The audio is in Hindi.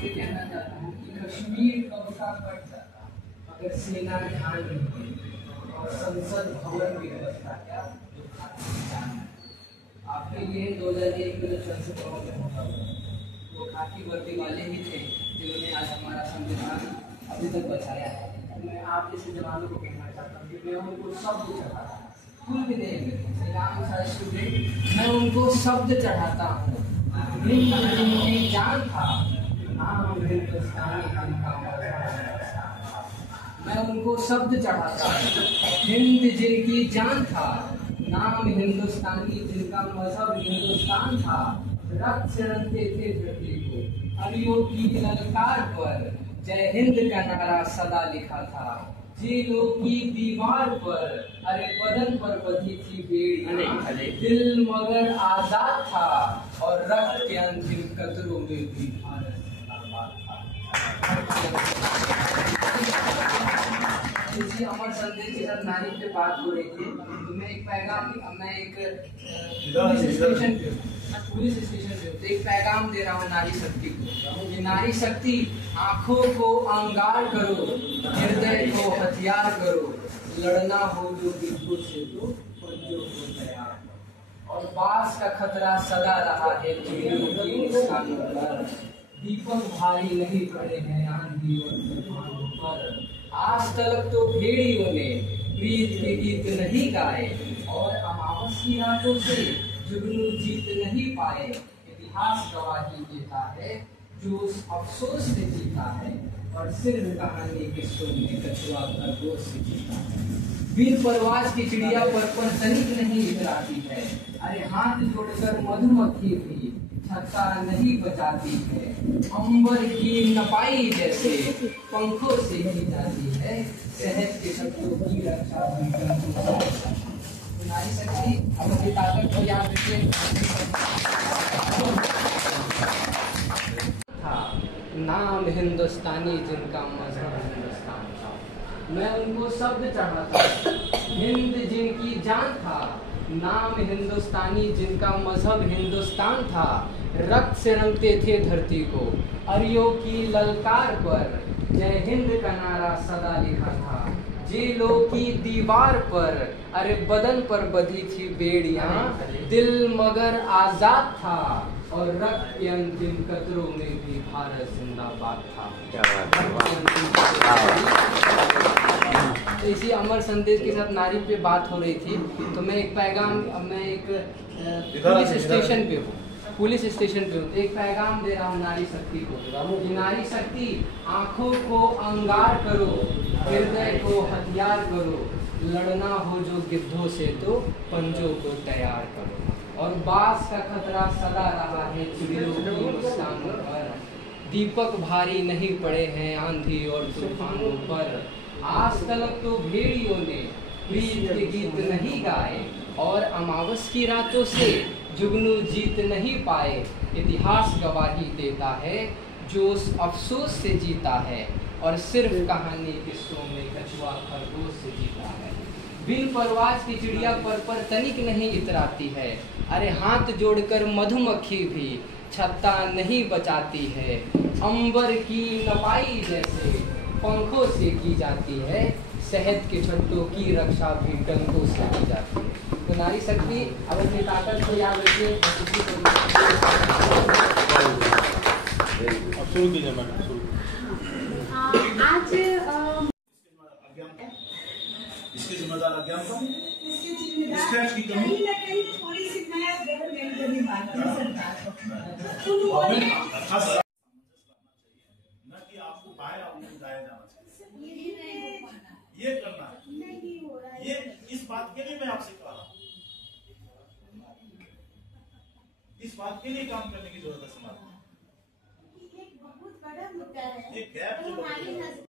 आपसे कहना चाहता हूँ कि कश्मीर कब का कट जाता अगर सेना ध्यान नहीं देती और संसद भवन की व्यवस्था क्या आपके लिए 2001 में संसद भवन में होता हुआ वो खाकी वर्दी वाले ही थे जिन्होंने आज हमारा संविधान अभी तक बचाया है। मैं आप जैसे जवानों को कहना चाहता हूँ कि मैं उनको शब्द चढ़ाता हूँ, कुल भी नहीं स्टूडेंट, मैं उनको शब्द चढ़ाता हूँ। जिनकी जान था नाम हिंदुस्तानी मैं उनको शब्द चढ़ाता हूँ। हिंद जिनकी जान था, नाम हिंदुस्तानी, जिनका मजहब हिंदुस्तान था, रक्त से रंगते थे धरती को, अरियों की ललकार पर जय हिंद का नारा सदा लिखा था। जेलों की दीवार पर अरे बदन पर बधी थी बेड़ियां, दिल मगर आजाद था और रक्त के अंतिम कतरों में भी भारत जिंदाबाद था। इसी अमर संदेश के साथ नारी पे बात हो रही थी, तो मैं एक पैगाम, मैं एक पुलिस स्टेशन पे तो एक पैगाम दे रहा हूँ नारी शक्ति को कि नारी शक्ति आंखों को अंगार करो, हृदय को हथियार करो, लड़ना हो जो विद्रोह से तो पंजों को तैयार करो। और बास का खतरा सदा रहा है चिड़ियों की निशानों पर, दीपक भारी नहीं पड़े हैं आंधी और तूफानों पर। आज तक तो भेड़ियों ने प्रीत के गीत नहीं गाए और अमावस की रातों से जुगनू जीत नहीं पाए। इतिहास गवाही देता है जो उस अफसोस से जीता है और सिर्फ कहानी किस्सों में कछुआ खरगोश से जीता है। वीर परवाज की चिड़िया पर तनिक नहीं इतराती है, अरे हाथ जोड़कर मधुमक्खी भी छत्ता नहीं बचाती है। अंबर की नपाई जैसे पंखों से की जाती है, शहद के शब्दों की रक्षा भी नारी शक्ति अपनी ताकत को याद रखिए। नाम हिंदुस्तानी, जिनका मजहब हिंदुस्तान था, मैं उनको शब्द चढ़ाता हूँ। हिंद जिनकी जान था, नाम हिंदुस्तानी, जिनका मजहब हिंदुस्तान था, रक्त से रंगते थे धरती को, अरियों की ललकार पर जय हिंद का नारा सदा लिखा था। जेलों की दीवार पर अरे बदन पर बधी थी बेड़ियां, दिल मगर आजाद था और रक्त के अंतिम कतरों में भी भारत जिंदाबाद था। तो इसी अमर संदेश के साथ नारी पे बात हो रही थी, तो मैं एक पैगाम, मैं एक पुलिस स्टेशन पे हूँ, एक पैगाम दे रहा हूँ नारी शक्ति को कि नारी शक्ति आंखों को अंगार करो, हृदय को हथियार करो, लड़ना हो जो गिद्धों से तो पंजों को तैयार करो। और बास का खतरा सदा रहा है चिड़ियों की निशानों पर, दीपक भारी नहीं पड़े हैं आंधी और तूफानों पर। आज तक तो भेड़ियों ने प्रीत के गीत नहीं गाए और अमावस की रातों से जुगनू जीत नहीं पाए। इतिहास गवाही देता है जो उस अफसोस से जीता है और सिर्फ कहानी किस्सों में कछुआ खरगोश से जीता है। बिन परवाज की चिड़िया पर तनिक नहीं इतराती है, अरे हाथ जोड़कर मधुमक्खी भी छत्ता नहीं बचाती है। अंबर की नपाई जैसे पंखों से की जाती है, शहद के छत्तों की रक्षा भी डंकों से की जाती है। तो नारी शक्ति अपनी ताकत को याद रखिए। आज इसके जिम्मेदार अज्ञानता, की कमी, कहीं थोड़ी सी मैं करनी बात सरकार न कि आपको बाएं और दाएं जाना चाहिए, ये करना है। ये इस बात के लिए मैं आपसे कह रहा हूँ, इस बात के लिए काम करने की जरूरत है समाज में। बहुत बड़ा मुद्दा है। ये गैप जो